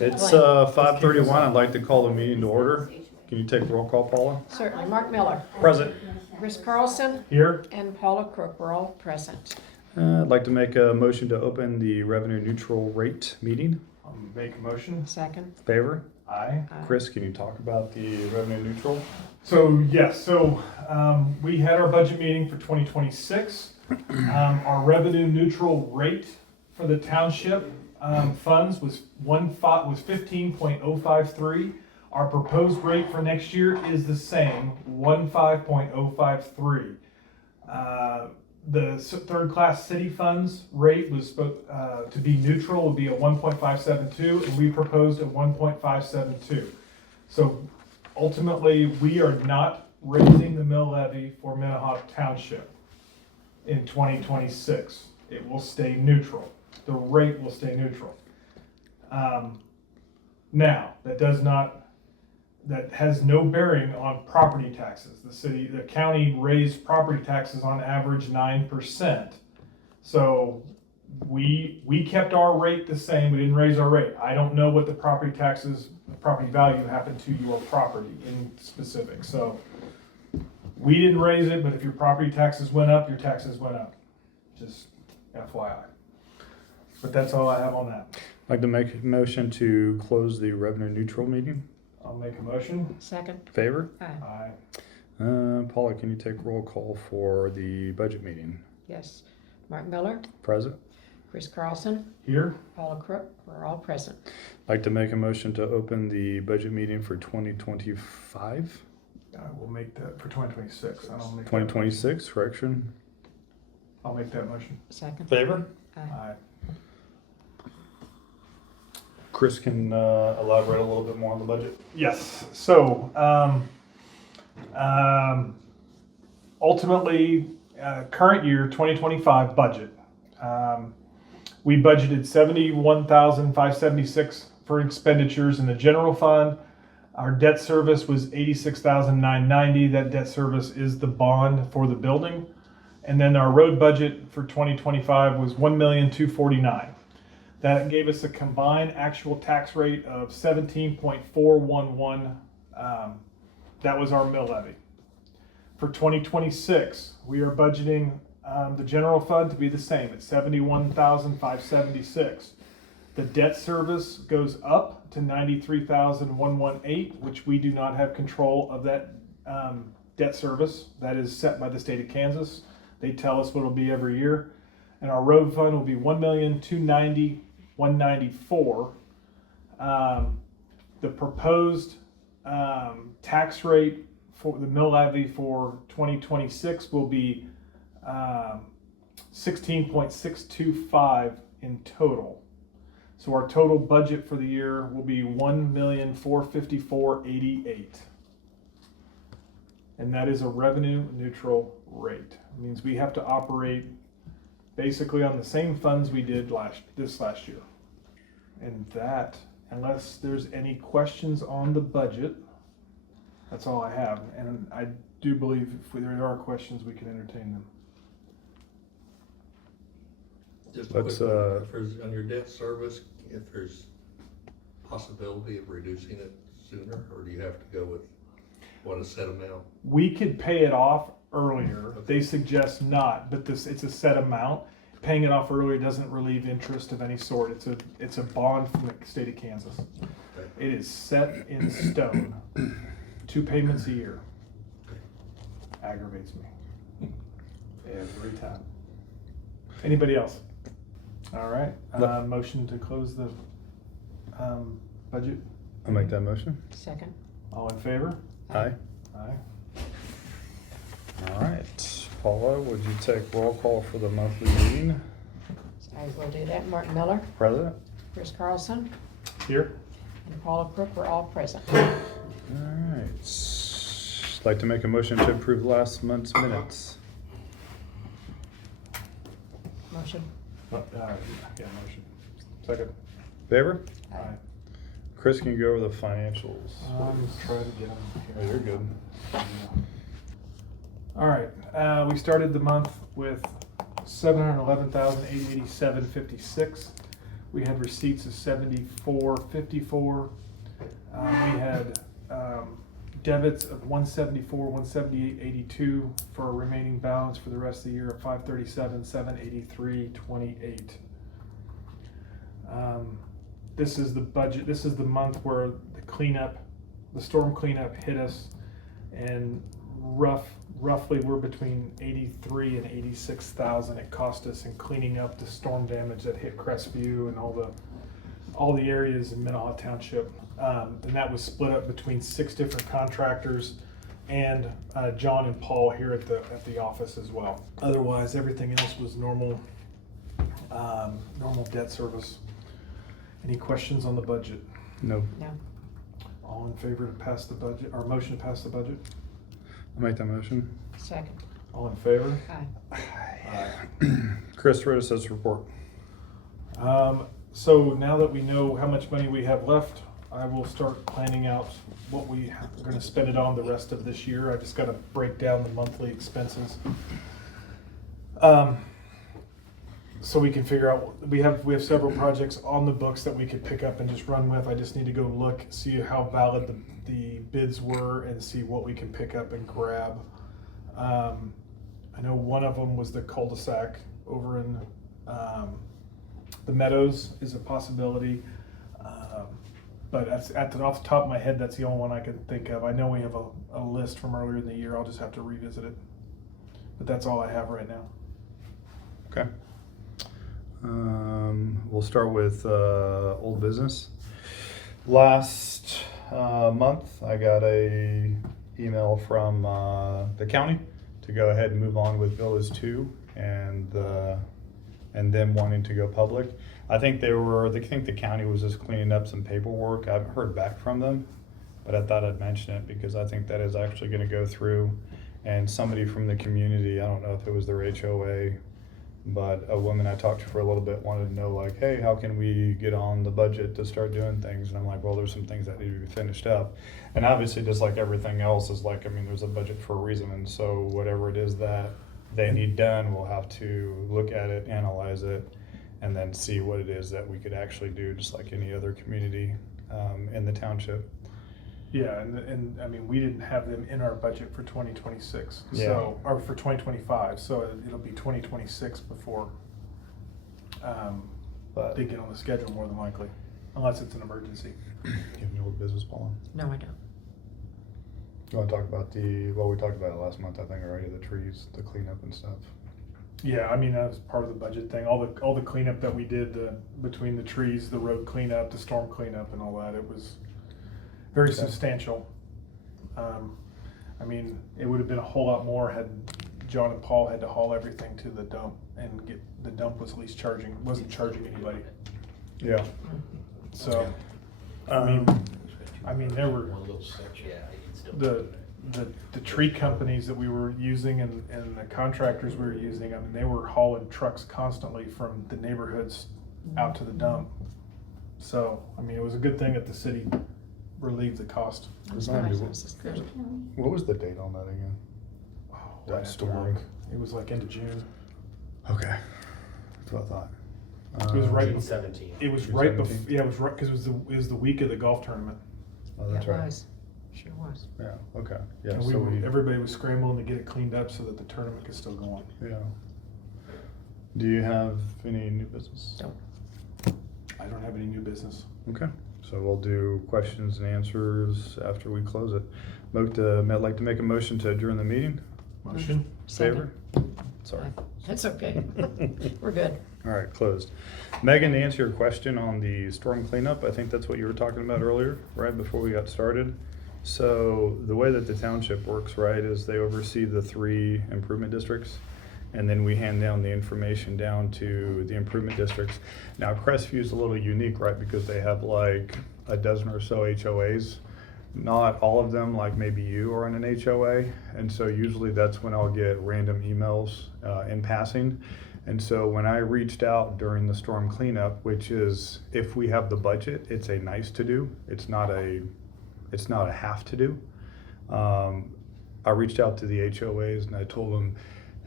It's 5:31. I'd like to call the meeting to order. Can you take roll call, Paula? Certainly. Mark Miller, Present. Chris Carlson, Here. and Paula Crook were all present. I'd like to make a motion to open the revenue neutral rate meeting. I'll make a motion. Second. Favor? Aye. Chris, can you talk about the revenue neutral? So, yes, we had our budget meeting for 2026. Our revenue neutral rate for the township funds was 15.053. Our proposed rate for next year is the same, 15.053. The third class city funds rate was supposed to be neutral, would be a 1.572, and we proposed a 1.572. So ultimately, we are not raising the mill levy for Minnehaha Township in 2026. It will stay neutral. The rate will stay neutral. Now, that has no bearing on property taxes. The county raised property taxes on average 9%. So we kept our rate the same. We didn't raise our rate. I don't know what the property value happened to your property in specific. So we didn't raise it, but if your property taxes went up, your taxes went up. Just FYI. But that's all I have on that. I'd like to make a motion to close the revenue neutral meeting. I'll make a motion. Second. Favor? Aye. Aye. Paula, can you take roll call for the budget meeting? Yes. Mark Miller, Present. Chris Carlson, Here. Paula Crook were all present. I'd like to make a motion to open the budget meeting for 2025. I will make that for 2026. I don't make 2026, correction. I'll make that motion. Second. Favor? Aye. Aye. Chris can elaborate a little bit more on the budget. Yes. So ultimately, current year 2025 budget, we budgeted $71,576 for expenditures in the general fund. Our debt service was $86,990. That debt service is the bond for the building. And then our road budget for 2025 was $1,249,000. That gave us a combined actual tax rate of 17.411. That was our mill levy. For 2026, we are budgeting the general fund to be the same at $71,576. The debt service goes up to $93,118, which we do not have control of that debt service. That is set by the state of Kansas. They tell us what it'll be every year. And our road fund will be $1,290,194. The proposed tax rate for the mill levy for 2026 will be 16.625 in total. So our total budget for the year will be $1,454,088. And that is a revenue neutral rate. It means we have to operate basically on the same funds we did this last year. And that, unless there's any questions on the budget, that's all I have. And I do believe if there are questions, we can entertain them. Just Let's, quickly, if there's, on your debt service, if there's possibility of reducing it sooner, or do you have to go with a set amount? We could pay it off earlier. They suggest not, but it's a set amount. Paying it off earlier doesn't relieve interest of any sort. It's a bond from the state of Kansas. Okay. It is set in stone. 2 payments a year. Aggravates me every time. Anybody else? All right. Motion to close the budget. I'll make that motion. Second. All in favor? Aye. Aye. All right. Paula, would you take roll call for the monthly meeting? I will do that. Mark Miller, President? Chris Carlson, Here. and Paula Crook were all present. All right. I'd like to make a motion to approve last month's minutes. Motion. Yeah, motion. Second. Favor? Aye. Chris, can you go over the financials? I'm trying to get them Oh, here. you're good. All right, we started the month with $711,887.56. We had receipts of $74.54. We had debits of $174, $178.82 for a remaining balance for the rest of the year of $537, $783.28. This is the budget. This is the month where the storm cleanup hit us, and roughly we're between 83 and 86,000 it cost us in cleaning up the storm damage that hit Crestview and all the areas in Minnehaha Township. And that was split up between 6 different contractors and John and Paul here at the office as well. Otherwise, everything else was normal debt service. Any questions on the budget? No. No. All in favor to pass the budget, or motion to pass the budget? I'll make that motion. Second. All in favor? Aye. Chris wrote us his report. So now that we know how much money we have left, I will start planning out what we are gonna spend it on the rest of this year. I just gotta break down the monthly expenses. So we can figure out, we have several projects on the books that we could pick up and just run with. I just need to go look, see how valid the bids were and see what we can pick up and grab. I know one of them was the cul-de-sac over in the Meadows is a possibility. But off the top of my head, that's the only one I can think of. I know we have a list from earlier in the year. I'll just have to revisit it. But that's all I have right now. Okay. We'll start with old business. Last month, I got a email from the county to go ahead and move on with Village 2 and them wanting to go public. I think the county was just cleaning up some paperwork. I haven't heard back from them, but I thought I'd mention it because I think that is actually going to go through. And somebody from the community, I don't know if it was their HOA, but a woman I talked to for a little bit wanted to know, like, hey, how can we get on the budget to start doing things? And I'm like, well, there's some things that need to be finished up. And obviously, just like everything else is like, I mean, there's a budget for a reason. And so whatever it is that they need done, we'll have to look at it, analyze it, and then see what it is that we could actually do, just like any other community in the township. Yeah, and I mean, we didn't have them in our budget for 2026, Yeah. so, or for 2025, so it'll be 2026 before But they get on the schedule more than likely, unless it's an emergency. you have any old business, Paula? No, I don't. You want to talk about we talked about it last month, I think, already, the trees, the cleanup and stuff. Yeah, I mean, that was part of the budget thing, all the cleanup that we did between the trees, the road cleanup, the storm cleanup and all that, it was very substantial. I mean, it would have been a whole lot more had John and Paul had to haul everything to the dump and the dump was at least wasn't charging anybody. Yeah. So, I mean, there were the tree companies that we were using and the contractors we were using. I mean, they were hauling trucks constantly from the neighborhoods out to the dump. So, I mean, it was a good thing that the city relieved the cost. That's Remind me, nice. what- This is good. What was the date on that again? Oh, That I'd have to storm. look. It was like end of June. Okay, that's what I thought. It was right June before. 17. It was June right before. 17th? Yeah, it was right because it was the week of the golf tournament, Oh, that's It right. was. Sure was. Yeah, okay, yeah, and so everybody was scrambling to get it cleaned up so that the tournament could still go on. yeah. Do you have any new business? Don't. I don't have any new business. Okay, so we'll do questions and answers after we close it. I'd like to make a motion to adjourn the meeting. Motion. Favor? Sorry. That's okay. We're good. All right, closed. Megan, to answer your question on the storm cleanup, I think that's what you were talking about earlier, right, before we got started. So the way that the township works, right, is they oversee the 3 improvement districts, and then we hand down the information down to the improvement districts. Now, Crestview's a little unique, right, because they have like a dozen or so HOAs. Not all of them, like maybe you are in an HOA, and so usually that's when I'll get random emails in passing. And so when I reached out during the storm cleanup, which is, if we have the budget, it's a nice to do. It's not a have to do. I reached out to the HOAs and I told them,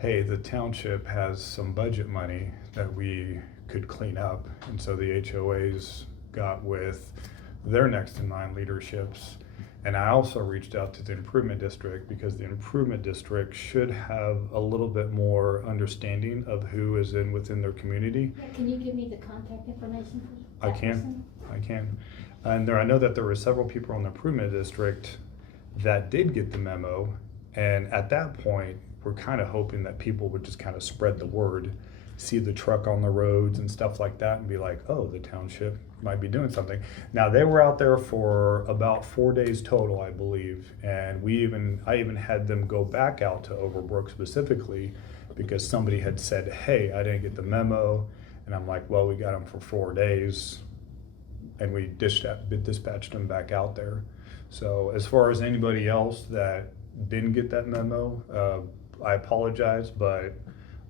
hey, the township has some budget money that we could clean up. And so the HOAs got with their next in line leaderships. And I also reached out to the improvement district because the improvement district should have a little bit more understanding of who is within their community. Yeah, can you give me the contact information for I that can. person? I can. And I know that there were several people in the improvement district that did get the memo. And at that point, we're kind of hoping that people would just kind of spread the word, see the truck on the roads and stuff like that, and be like, oh, the township might be doing something. Now, they were out there for about 4 days total, I believe. And I even had them go back out to Overbrook specifically because somebody had said, hey, I didn't get the memo. And I'm like, well, we got them for 4 days. And we dispatched them back out there. So as far as anybody else that didn't get that memo, I apologize, but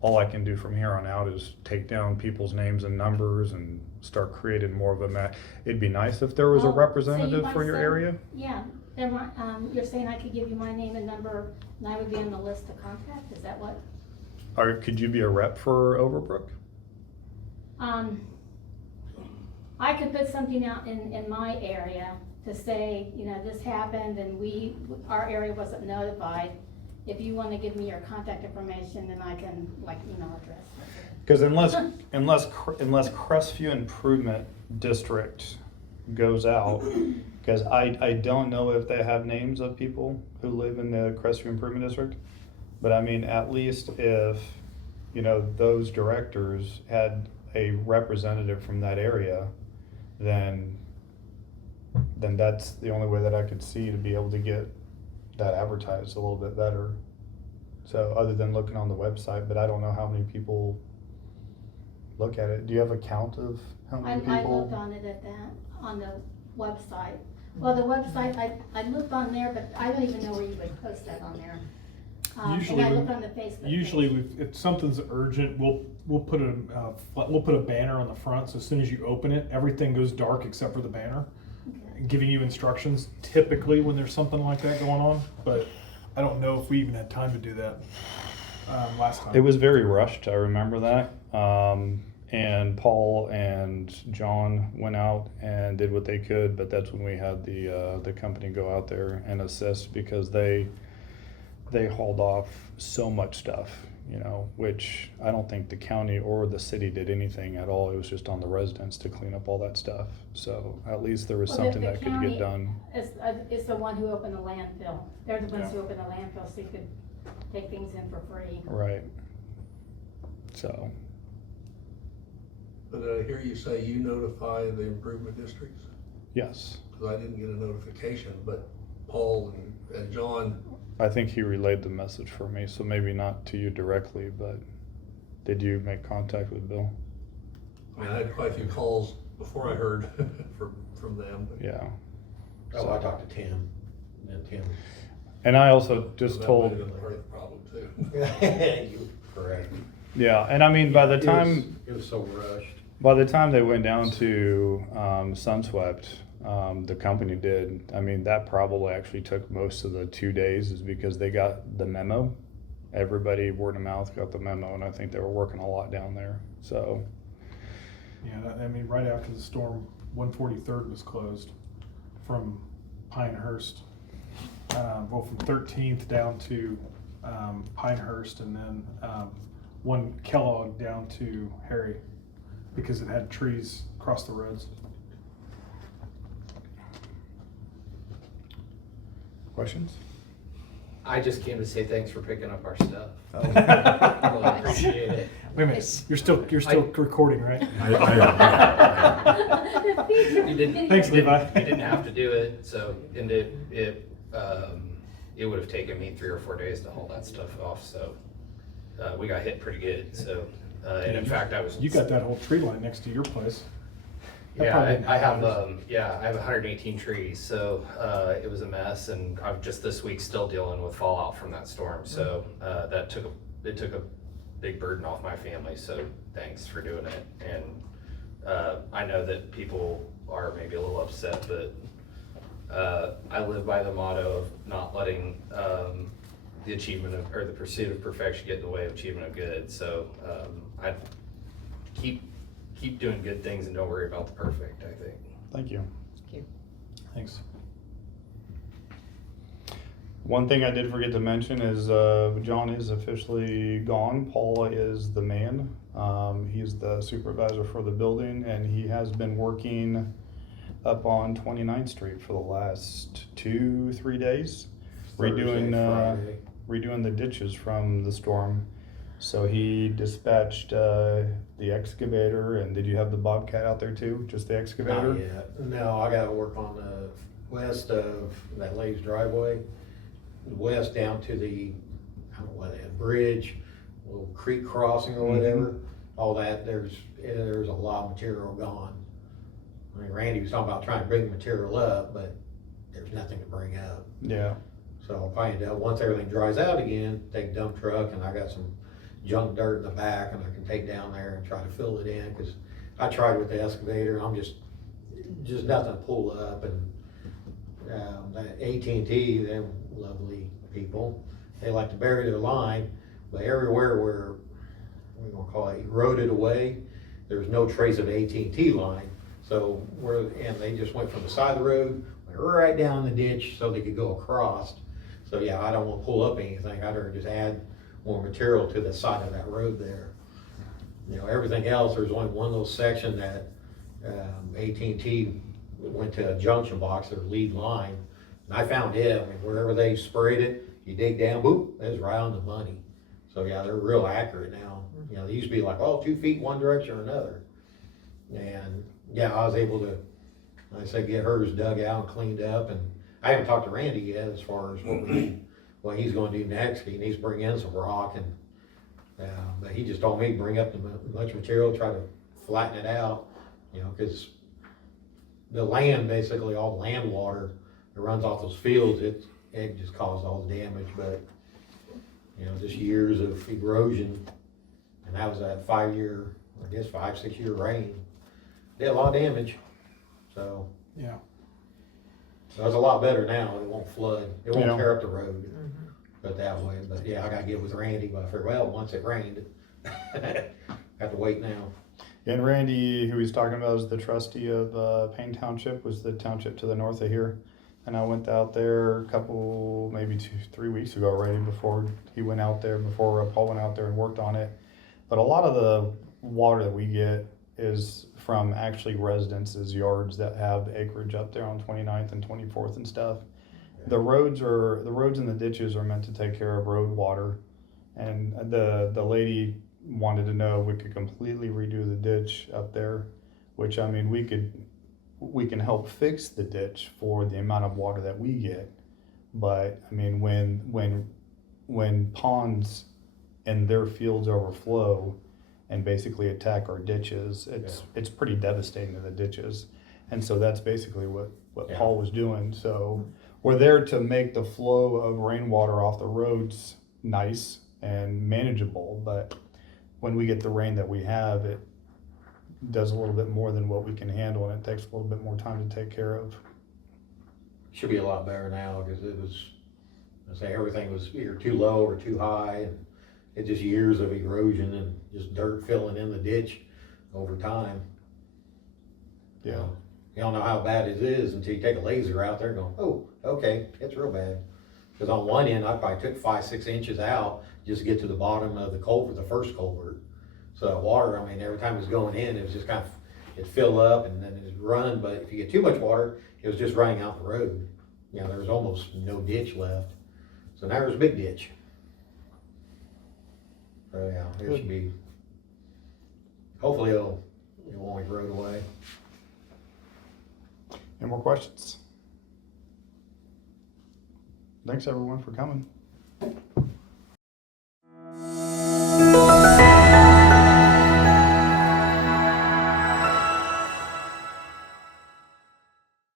all I can do from here on out is take down people's names and numbers and start creating more of a map. It'd be nice if there was a Oh, so you representative might for your send- area. Yeah, then you're saying I could give you my name and number and I would be on the list to contact, is that what? Or could you be a rep for Overbrook? I could put something out in my area to say, you know, this happened and our area wasn't notified. If you wanna give me your contact information, then I can, like, email address. Because unless Crestview Improvement District goes out, because I don't know if they have names of people who live in the Crestview Improvement District. But I mean, at least if, you know, those directors had a representative from that area, then that's the only way that I could see to be able to get that advertised a little bit better. So other than looking on the website, but I don't know how many people look at it. Do you have a count of how many I people? looked on it on the website. Well, the website, I looked on there, but I don't even know where you would post that on there. Usually And I we- looked on the Facebook Usually, page. if something's urgent, we'll put a banner on the front, so as soon as you open it, everything goes dark except for the banner, Okay. giving you instructions typically when there's something like that going on, but I don't know if we even had time to do that last time. It was very rushed, I remember that. And Paul and John went out and did what they could, but that's when we had the company go out there and assist because they hauled off so much stuff, you know, which I don't think the county or the city did anything at all. It was just on the residents to clean up all that stuff. So at least there was Well, something the that could county get done. Is the one who opened the landfill. They're the ones Yeah. who opened the landfill, so you could take things in for free. Right. So, But I hear you say you notify the improvement districts, yes. because I didn't get a notification, but Paul and John, I think he relayed the message for me, so maybe not to you directly, but did you make contact with Bill? I mean, I had quite a few calls before I heard from them. but- Yeah. Oh, I talked to Tim, and Tim. And I also just That told, might have been part of the problem too. You were correct. yeah, and I mean, by the time It was so rushed. they went down to Sunswept, the company did, I mean, that probably actually took most of the 2 days is because they got the memo. Everybody, word of mouth, got the memo, and I think they were working a lot down there, so. Yeah, I mean, right after the storm, 143rd was closed from Pinehurst. Well, from 13th down to Pinehurst, and then one Kellogg down to Harry, because it had trees across the roads. Questions? I just came to say thanks for picking up our stuff. Oh. Really appreciate it. Wait a minute, you're still recording, right? You didn't. Thanks, you didn't- Levi. You didn't have to do it, so, and it would have taken me 3 or 4 days to haul that stuff off, so, we got hit pretty good, so, and in fact, I was. You got that whole tree line next to your place. That probably Yeah, didn't I have, happen. I have 118 trees, so, it was a mess, and I'm just this week still dealing with fallout from that storm, so, it took a big burden off my family, so thanks for doing it, and, I know that people are maybe a little upset, but, I live by the motto of not letting, the achievement of, or the pursuit of perfection get in the way of achievement of good. So I keep doing good things and don't worry about the perfect, I think. Thank you. Thank you. Thanks. One thing I did forget to mention is John is officially gone. Paula is the man. He's the supervisor for the building, and he has been working up on 29th Street for the last 2-3 days, Thursday, Friday. redoing the ditches from the storm. So he dispatched the excavator, and did you have the Bobcat out there too? Just the excavator? Not yet. No, I gotta work on the west of that lady's driveway, west down to the, I don't know what, that bridge, little creek crossing or whatever. All that, there's a lot of material gone. I mean, Randy was talking about trying to bring the material up, but there's nothing to bring up. Yeah. So I'll find out, once everything dries out again, take a dump truck, and I got some junk dirt in the back, and I can take down there and try to fill it in, cause I tried with the excavator, and I'm just nothing to pull up, and that AT&T, they're lovely people. They like to bury their line, but everywhere where, we're gonna call it eroded away, there's no trace of AT&T line. So and they just went from the side of the road, went right down the ditch so they could go across. So yeah, I don't wanna pull up anything, I'd rather just add more material to the side of that road there. You know, everything else, there's only one little section that AT&T went to a junction box, their lead line, and I found it. I mean, wherever they sprayed it, you dig down, boop, it was right on the money. So yeah, they're real accurate now. You know, they used to be like, oh, 2 feet one direction or another. And yeah, I was able to, like I said, get hers dug out and cleaned up, and I haven't talked to Randy yet as far as what he's gonna do next. He needs to bring in some rock, and but he just told me to bring up the much material, try to flatten it out, you know, cause the land, basically all the land water that runs off those fields, it just caused all the damage. But you know, just years of erosion, and that was that 5-year, I guess 5-6 year rain, did a lot of damage. So Yeah. so it's a lot better now. It won't flood, it won't Yeah. tear up the road, but that way. But yeah, I gotta get with Randy, but I figured, well, once it rained, have to wait now. And Randy, who he's talking about, is the trustee of Payne Township, was the township to the north of here. And I went out there a couple, maybe 2-3 weeks ago already, before he went out there, before Paul went out there and worked on it. But a lot of the water that we get is from actually residences' yards that have acreage up there on 29th and 24th and stuff. The roads and the ditches are meant to take care of road water. And the lady wanted to know if we could completely redo the ditch up there, which, I mean, we can help fix the ditch for the amount of water that we get. But I mean, when ponds and their fields overflow and basically attack our ditches, it's pretty devastating to the ditches. And so that's basically what Yeah. Paul was doing. So we're there to make the flow of rainwater off the roads nice and manageable, but when we get the rain that we have, it does a little bit more than what we can handle, and it takes a little bit more time to take care of. Should be a lot better now, because it was, I say, everything was either too low or too high, and it just years of erosion and just dirt filling in the ditch over time. Yeah. You don't know how bad it is until you take a laser out there and go, oh, okay, it's real bad. Because on one end, I probably took 5-6 inches out just to get to the bottom of the culvert, the first culvert. So that water, I mean, every time it was going in, it was just kind of, it'd fill up and then it'd run. But if you get too much water, it was just running out the road. You know, there was almost no ditch left. So now there's a big ditch. So yeah, it should be, hopefully it won't erode away. Any more questions? Thanks everyone for coming.